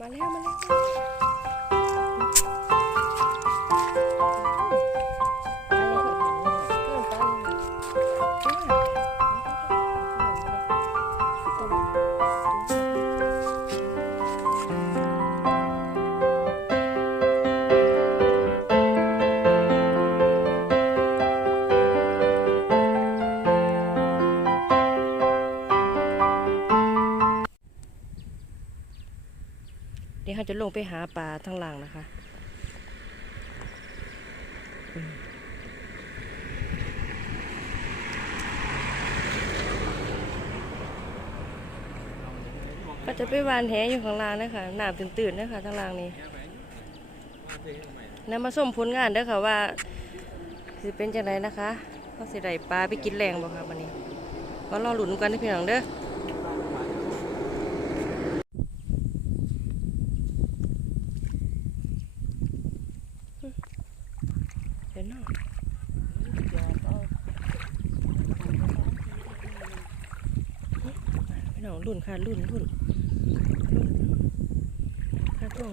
มาแล้วมาแล้ว งไปหาปลาทั้งหลังนะคะก็จะไปวานแหอยู่ข้างล่างนะคะหน้ำตื่นๆนะคะทั้งล่างนี้นำมาส้มผลงานเด้อค่ะว่าสิเป็นจังไรนะคะว่าสิได้ปลาไปกินแรงบ่ค่ะวันนี้ก็รอหลุนกันที่พี่น้องเด้อ เดี๋ยวนะพี่น้องรุ่น ค่ะรุ่นรุ่นรุ่นค่ะตรง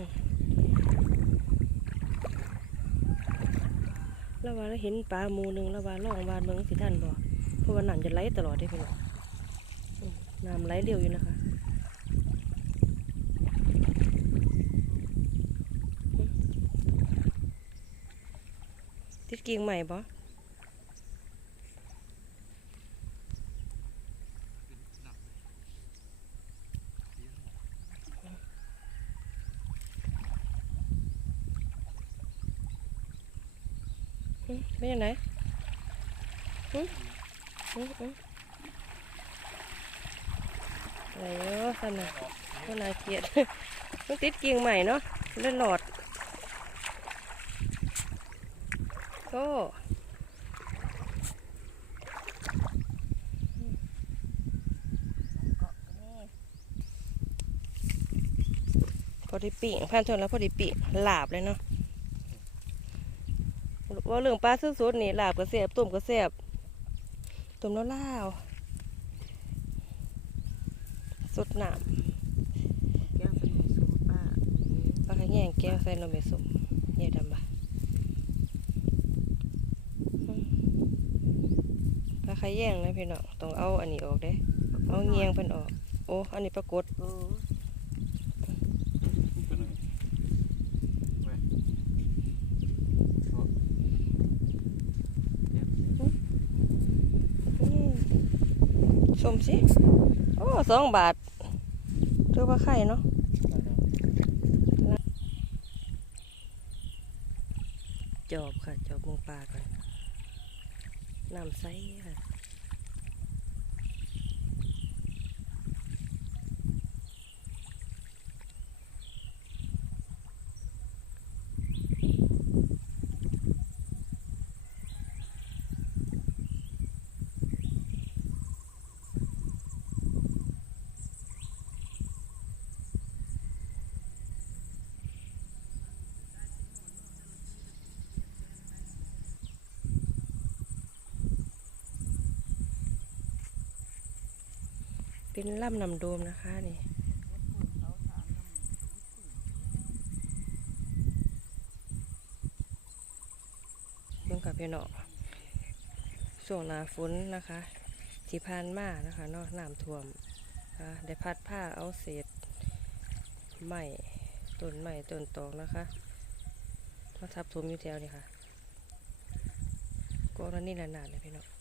แล้วว่าเราเห็นปลาหมูหนึ่งแล้วว่าล่องวานเมืองสิท่านบ่เพราะว่าน้ำจะไหลตลอดเลยพี่น้องน้ำไหลเร็วอยู่นะคะติดกิ่งใหม่บ่เป็นยังไงหึหึหึอะไรเนาะท่านน่ะก็น่าเกลียด ต้องติด กิ่งใหม่เนาะเล่นหลอดโอ้พอดีปีกพันชนแล้วพอดีปีกหลาบเลยเนาะว่าเรื่องปลาสุดๆนี่หลาบกระเสียบต้มกระเสียบต้มแล้วล่าวสดหน้แก้วสมุนสูป้าำปลาขะ แยงแก้วใส่นมเมสมใหญ่ดำบะอืมปลาขะแยงนะพี่น้องต้องเอาอันนี้ออกเด้เอาเงียงเพิ่นออก โอ้อันนี้ปรากฏโอ้อืมชมสิ โอ้สองบาทเท่าปลาไข่เนาะ จอบค่ะ จอบมึงปลาก่อนน้ำใสค่ะ เป็นล่ำนำโดมนะคะนี่เบิ่งกับพี่น้องช่วงหนาฝนนะคะที่ผ่านมานะคะนาะน้ำท่วมได้พัดผ้าเอาเศษไม้ต้นไม้ต้นตอกนะคะมาทับถมอยู่แถวนี้ค่ะกองนั้นนี่นานๆเลยพี่น้อง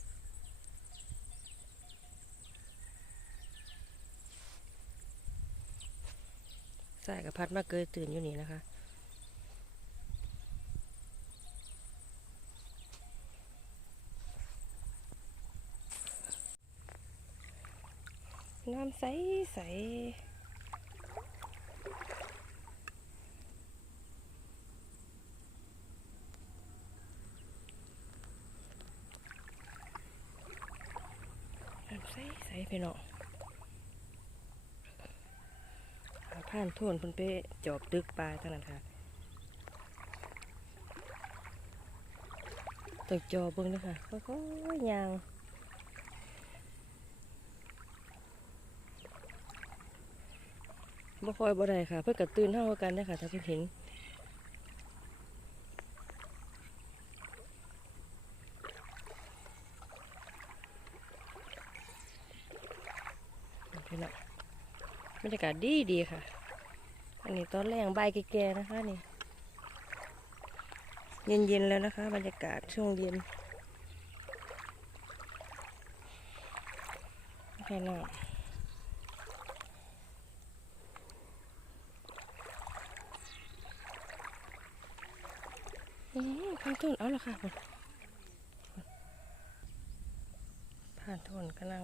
สายกับพัดมาเกยตื่นอยู่นี่นะคะน้ำใสใสน้ำใสใสพี่น้อง ผ่านโทนพิ่นไปจอบตึกปลาเท่านั้นค่ะตึกจอบเบิ่งนะคะก็ก็ยางบ่คอยบ่ได้ค่ะ เพื่อกระตื่นเท่ากันได้ค่ะถ้าเพิ่นเห็นบรรยากาศดีดีค่ะ อันนี้ตอนแรงใบแก่ๆนะคะนี่ เย็นๆแล้วนะคะ บรรยากาศช่วงเย็นแค่นั้นอืมผ่านทุนเอาละค่ะผ่านทุนกำลัง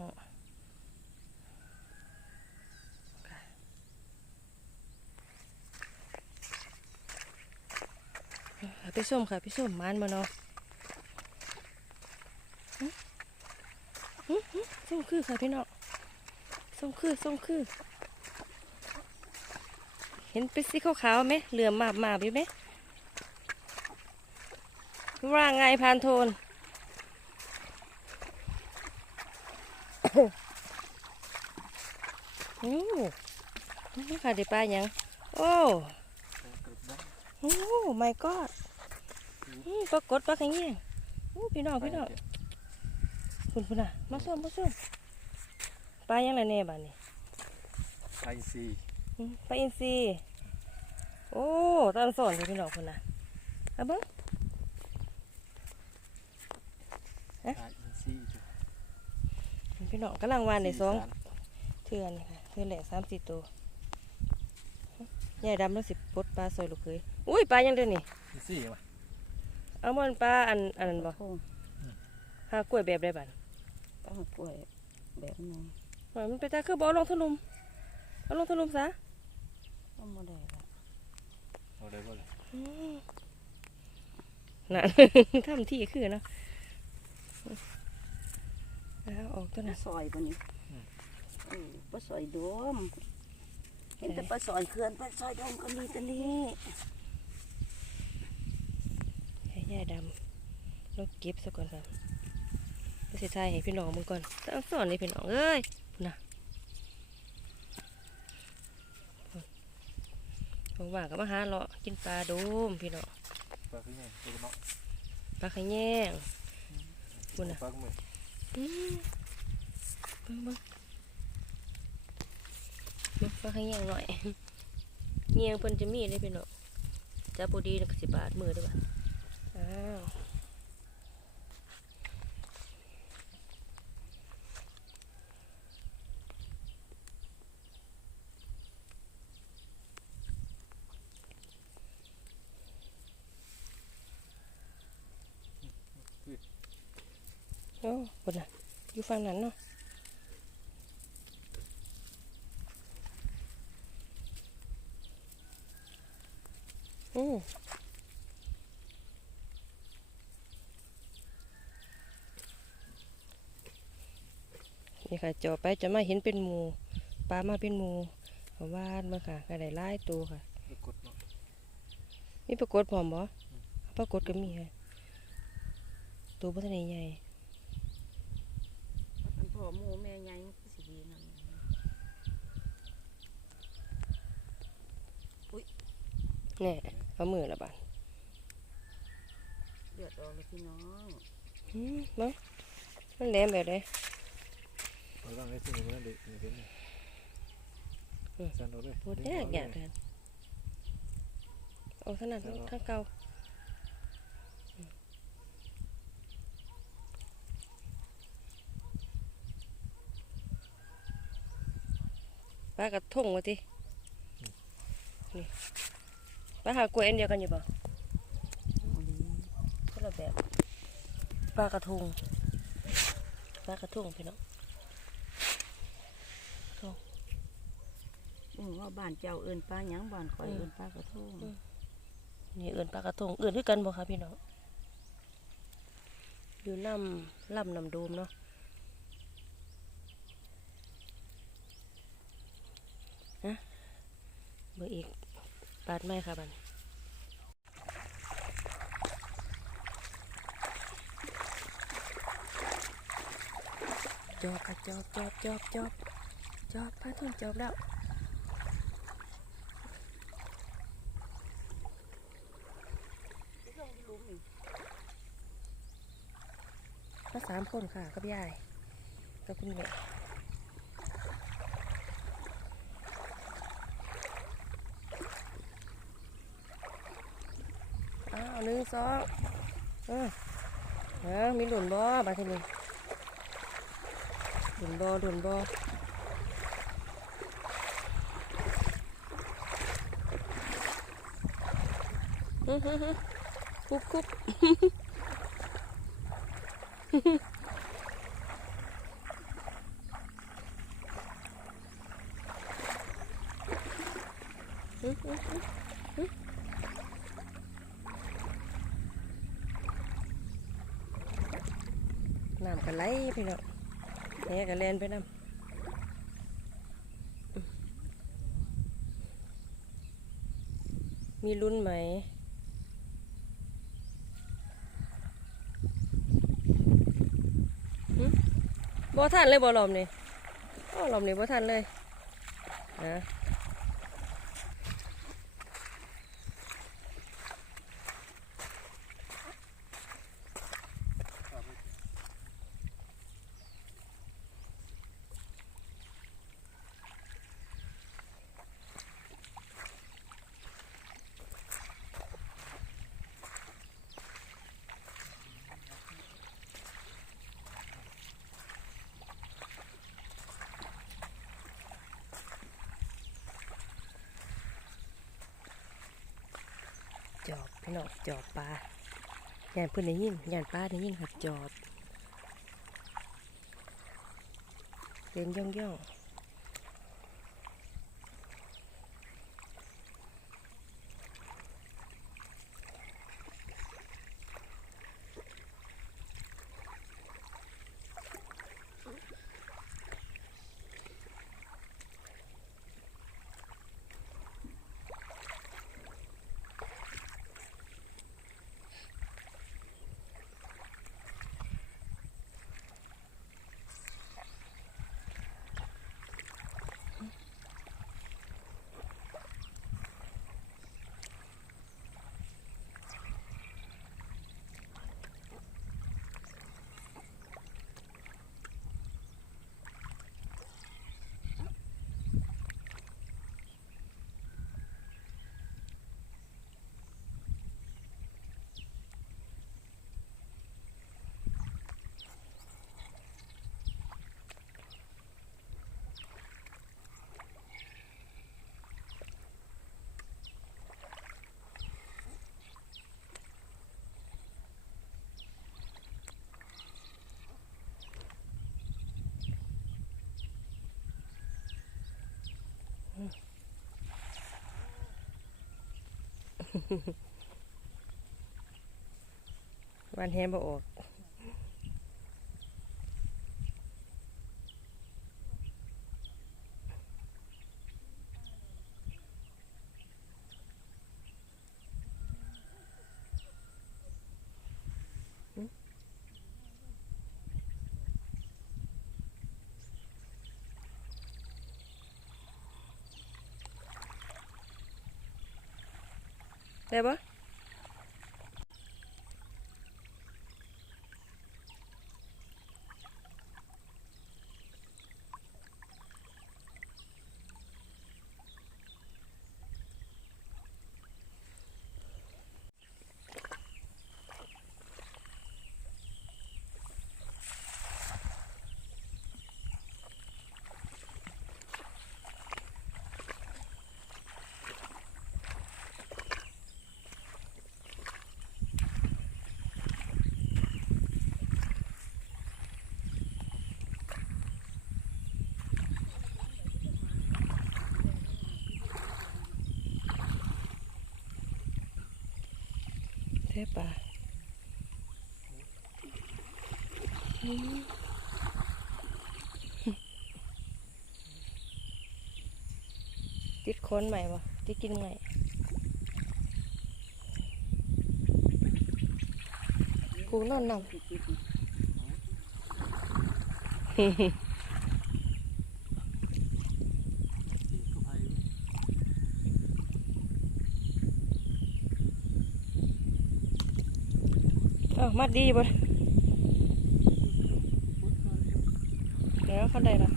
ค่ะพี่ส้มค่ะพี่ส้มมันมาเนาะส้มคือค่ะพี่น้องส้มคือส้มคือ เห็นเป็นสีขาวๆไหมเหลือมมาบมาบอยู่ไหมว่าไงพานโทนโอ้นี่ค่ะเดี๋ยวปลายังโอ้ โอ้ my god ปรากฏปลาขยี้งโอ้พี่น้องพี่น้องคุณคุณน่ะมาส้มมาส้มปลายังไงแน่บ้านนี่ไอซีอืมปลาอินทรีโอ้ตอนสอนเลยพี่น้องคุณน่ะเอาเบิ้งไอซีจ้ะพี่น้องกำลังวานในสองเทือนนี่ค่ะเทือนแหลกสามสี่ตัวใหญ่ดำแล้วสิปลดปลาซอยลูกเคยอุ้ยปลายังเดินนี่ไอซีมา เอามันปลาอันอันนั้นบ่โค้งหากล้วยแบบได้บ้านป้าป่วยแบบนี้มันไปตาคือบ่เอาลงทะลุมเอาลงทะลุมซะก็ไม่ได้ละเอาเลยก็เลยนั่นทำที่คือเนาะเอาออกตัวปลานั้นซอยปะนี้เออปลาซอยโดม เห็นแต่ปลาซอยเขื่อนปลาซอยโดมก็มีแตัวนี้ ให้ยายดำเราเก็บซะก่อนครับไปสิทายให้พี่น้องมึงก่อนต้องสอนเลยพี่น้องเอ้ยนะว่างๆก็มาหาเลาะกินปลาโดมพี่น้องปลาขึ้นไงตัวเนาะปลาขะแยงคุณน่ะปลาขึ้นมาอืมเบิ่งเบิ่งเบิ่งปลาขะแยงหน่อยเงียงเพิ่นจะมีเลยพี่น้องจับพอดีก็สิบบาทมือเด้วยป่ะอ้าวโอ้คนน่ะอยู่ฝั่งนั้นเนาะอืมนี่ ค่ะจอไปจะมาเห็นเป็นหมูปลามาเป็นหมูเพราะว่ามาค่ะก็ได้ไล่ตัวค่ะแล้วกดเนาะมีปรากฏพร้อมบ่ปรากฏก็มีค่ะตัวบ่ทันได้ใหญ่มันพ่อหมูแม่ใหญ่มันก็สิดีนั่นแน่เอามือละบาดเดือดออกเลยพี่น้องอืมมามันแหลมแบบใดเอาล่างไอซีมัน นั่นเด็กนี่เป็นสันเอาเลยปวดแยกอยากกันเอาขนาดทั้งเก่าปลากระทงวะทีนี่ปลาหากล้วยอันเดียวกันอยู่ป่ะเอาดีคนละแบบปลากระทงปลากระทงพี่น้อง อือว่า บ้านเจ้าเอิ้นปลาหยังบ้านข่อยเอิ้นปลากระทงนี่เอื่นปลากระทงเอื่นคือกันบ่คะพี่น้องอยู่น้ำลำนำโดมเนาะนะเบอร์อีกปาดไม้ค่ะบันจอบค่ะจอบจอบจอบจอบจอบพาทุ่นจอบแล้ว สามคนค่ะกับยายกับคุณแม่อ้าวหนึ่งสองเออเออมีหลุนบ่บาทีนี้หลุนบ่หลุนบ่ฮึฮึฮึคุบคุบ น้ำกันไหลพี่น้องแหกันแลนไปน้ำมีลุ้นไหม บ่ทันเลยบ่ลอมนี่โอ้ลอมนี่บ่ทันเลยนะ จอบพี่น้องจอบปลาย่านเพิ่นได้ยินย่านปลาได้ยินครับจอบเล่นย่องย่อง วันแฮบ่ออก ไได้ปะอืมติดค้นใหม่ปะติดกินใหม่กูนอนนำ มัดดีบ่เดี๋ยวเขาได้ละ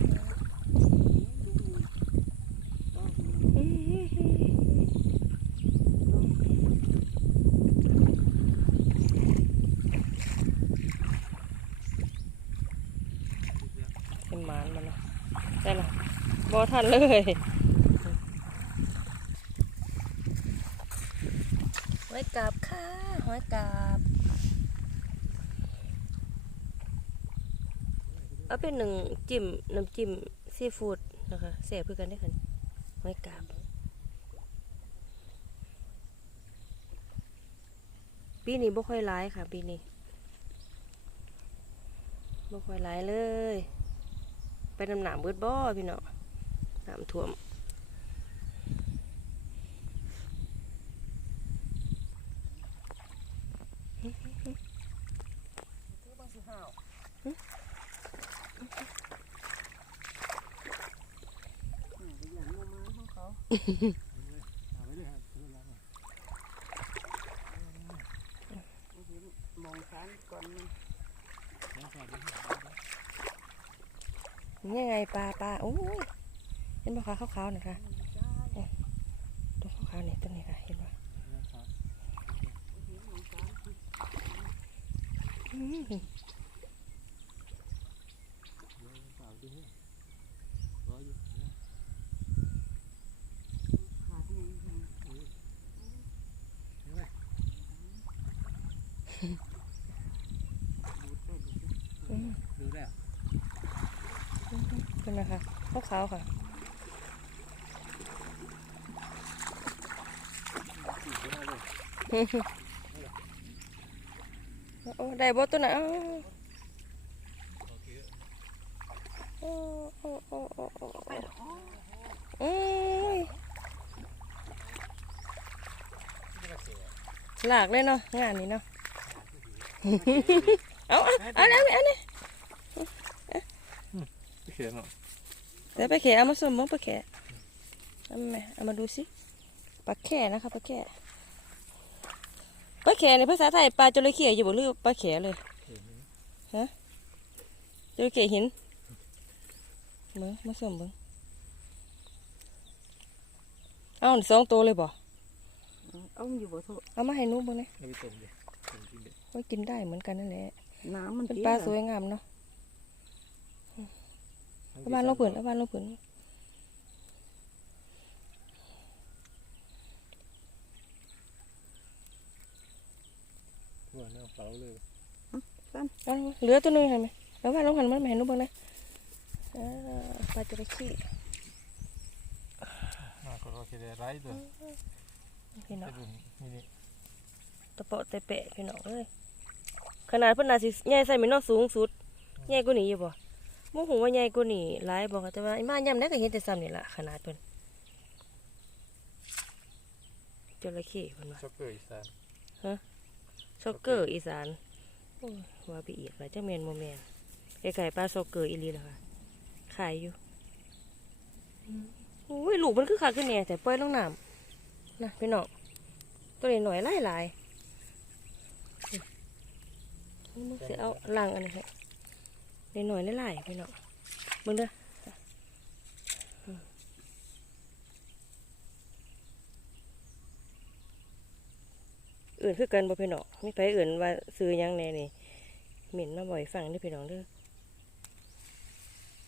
เป็นมานมันนะได้ละบ่ทันเลย เป็นหนึ่งจิ้มน้ำจิ้มซีฟู้ดนะคะเสียเพื่อกันได้ค่ะหอยกาบปีนี้บ่ค่อยร้ายค่ะปีนี้บ่ค่อยร้ายเลย ไปน้ำหนามเบิดบ่พี่น้องน้ำท่วม คือบางสิห้าวอืมไปอย่างโนมา ของเขาหาปลยฮะซื้อร้านอะบ่เห็นมองชันก่อนมันร้านฝากด้วยยังไงปลาปลาโอ้ยเห็นบ่คะขาวๆนะคะตัวขาวๆนี่ตัวนี้ค่ะเห็นบ่ ร้านฝาก เห็นมองชัน อื้อหือ ร้านฝากด้วยรออยู่นะ ขาดยังไง นี่ไง ดูดไปดูด อื้อ ดูได้ เป็นนะคะ ขาวๆค่ะสี่ก็ได้เลยโอ้ได้บ่ตัวน่ะอ้าวโอเคโอ้โอ้โอ้โอ้โอ้ไปแล้วอ๋ออืยนี่ก็เสียหลากเลยเนาะงานนี้เนาะเอาเอาเอาเลยเอาเลยไม่เสียเนาะ เดี๋ยวไปแขะเอามาส่งบ้างไปแขะเอามาเอามาดูสิปลาแข่นะคะปลาแข่ปลาแข่ในภาษาไทยปลาจระเข้อยู่บ่หรือปลาแข่เลยเห็นไหมจระเข้หินเบิ่งมาส่งเบิ่งเอาสองตัวเลยบ่เอาอยู่บ่เถอะเอามาให้หนูเบิ่งเลยเอาไปต้มดิต้มกินดิไว้กินได้เหมือนกันนั่นแหละน้ำมันเป็นเยปลาอะสวยงามเนาะ เอาบ้านลงผืนเอาบ้านลงผืนหัวเนี่ยเปล่าเลยเอาเหลือตัวหนึงเห็นไหมเอาบ้านลงหันมันมาให้หนูเบิ่งเลยอ่าปลาจระเข้น่าก็โอเคได้ไรตัวพี่น้องไปดูนี่นี่ตะเปาะตะแปะพี่น้องเอ้ยขนาดเพิ่นน่าสิใหญ่ใส่ไม่นอสูงสุดใหญ่กว่านี้อยู่บ่ บ่ฮู้ว่าใหญ่กว่านี้หลายบ่ค่ะแต่ว่าอีมายามใดก็เห็นแต่ซ้ำนี่ล่ะขนาดเพิ่นจระเข้เพิ่นว่าช็อกเกอร์อีสานช็อกเกอร์อีสานโอ้ยว่าไปอีกแล้วจังแม่นบ่แม่นไก่ๆปลาช็อกเกอร์อีหลีล่ะค่ะขายอยู่อืมโอ้ยลูกมันคือคักขึ้นแน่แต่ปล่อยลงน้ำนะพี่น้องตัวนี้หน่อยหลายๆมึงสิเอาลังอันนี้ให้ หน่อยๆไล่ๆพี่น้องเบิ่งเด้ออืมอื่นคือกันบ่พี่น้องมีไปอื่นว่าซื้อหยังแน่นี่เหม็นมาบ่อยฟังเด้อพี่น้องเด้อ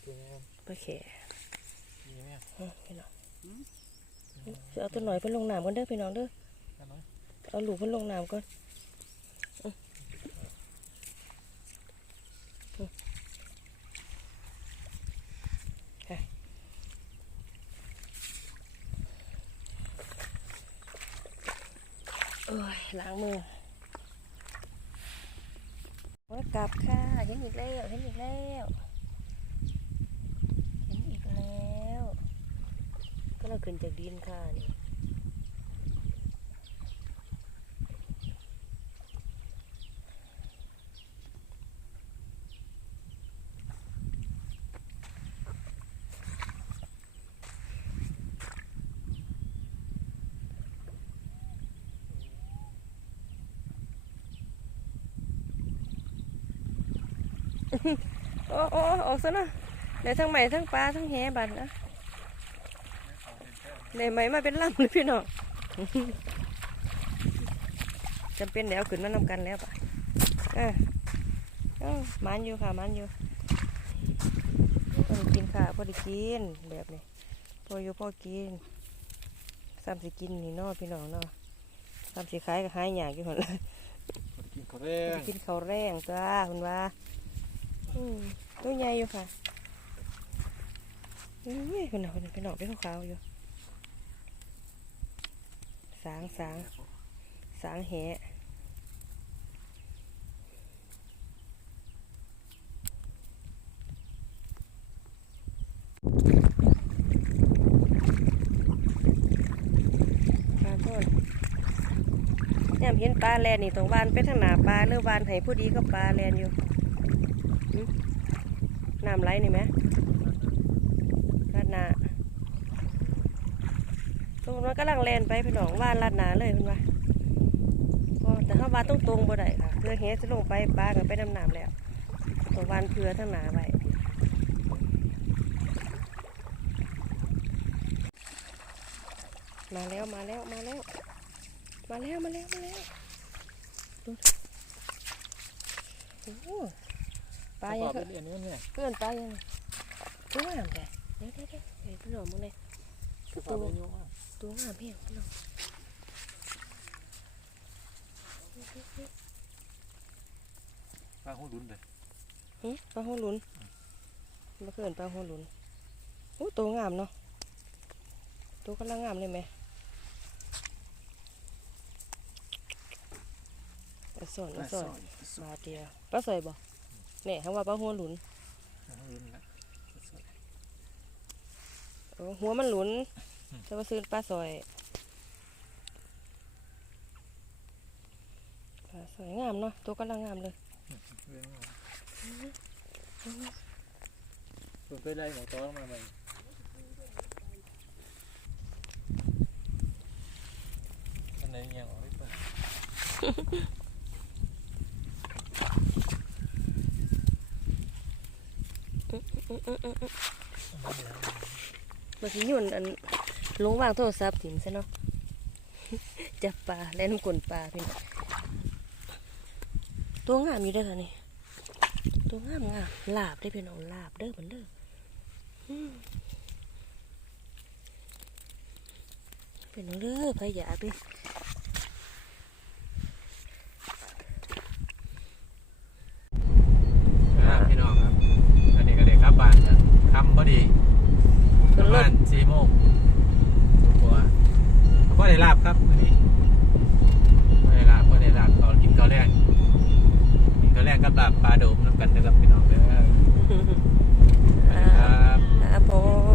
ตัวนี้ปลาแข่มีไหมอืมพี่น้องสิเอาตัวหน่อยเพิ่นลงน้ำก่อนเด้อพี่น้องเด้ออันน้อยเอาลูกเพิ่นลงน้ำก่อนอืมอืมค่ะ โอ้ยล้างมือโอ้ยกลับค่ะ เห็นอีกแล้ว เห็นอีกแล้ว เห็นอีกแล้ว ก็เราขึ้นจากดินค่ะนี่ โอ้โอ้โอออกซะนะได้ทั้งใหม่ทั้งปลาทั้งแหบัดนะได้ไหม่มาเป็นลำเลยพี่น้องจำเป็นแล้วขึ้นมานำกันแล้วปะเออเออมันอยู่ค่ะมันอยู่พอด้กินค่ะพอด้กินแบบนี้พออยู่พอกินซ้ำสิกินนี่นาะพี่น้องนาะซ้ำสิขายก็ขายอยากอยู่หนละกินข้าวแดงกินข้าวแรงจ้าคุณว่า อืมตัวใหญ่อยู่ค่ะอุ้ยคุณน่ะคุณน่ะพี่น้องเป็นขาวๆอยู่ สางสางสางแหปลาโทษเนี่ยเห็นปลาแลนนี่ตรงวานไปทางหนาปลาหรือวานให้ผู้ดีก็ปลาแลนอยู่ น้ำไหลนี่ไหมลาดนาตรงนั้นกำลังแลนไปพี่น้องวานลาดนาเลยคุณว่าแต่ถ้าวานต้องตรงบ่ได้ค่ะเพื่อเฮจะลงไปปลากับไปน้ำหน้ำแล้วตรงวานเพื่อทางหนาไว้มาแล้วมาแล้วมาแล้ว มาแล้วมาแล้วมาแล้วดูโอ้ ปลายังเป็เพื่นอันนี้เนี่ยเพื่อนปลายังตัวงามแต่เดี๋ยวเดี๋ยวเดี๋ยวเดี๋ยวพี่น้องมึงเลยคือปลาเป็นยุ่งมากตัวงามเพียงพี่น้องปลาหูลุ้นเลยหึปลาหัวหลุนมาเพื่อนปลาหัวหลุนโอ้ตัวงามเนาะตัวกำลังงามเลยไหมปลาสอนปลาสอนบาทเดียวปลาสอยบ่ เนี่ยคำว่าปลาหัวหลุนหัวมันหลุนจะมาซื้อปลาสอยปลาสอยงามเนาะตัวกำลังงามเลยเรื่องไปไล่หมอต้อมาใหมอันไหนยังออกไม่เปิด เมื่อกี้ยุ่นอันลงวางโทรศัพท์ถิ่มซะเนาะจับปลาและน้ำกลนปลาพี่ตัวงามอยู่เด้อค่ะนี่ตัวงามงามลาบได้อพี่น้องลาบเด้อเหมือนเด้ออืมพี่น้องเด้อพยาไป ครับพี่น้องครับ อันนี้ก็เด็กครับบ้านกันค่ำพอดีประมาณสี่โมงกว่าก็ได้ลาบครับอันนี้ก็ได้ลาบก็ได้ลาบก็กินข้าวแรกกินข้าวแรกกับลาบปลาโดมน้ำกันนะครับพี่น้องเด้อสวัสดีครับครับผม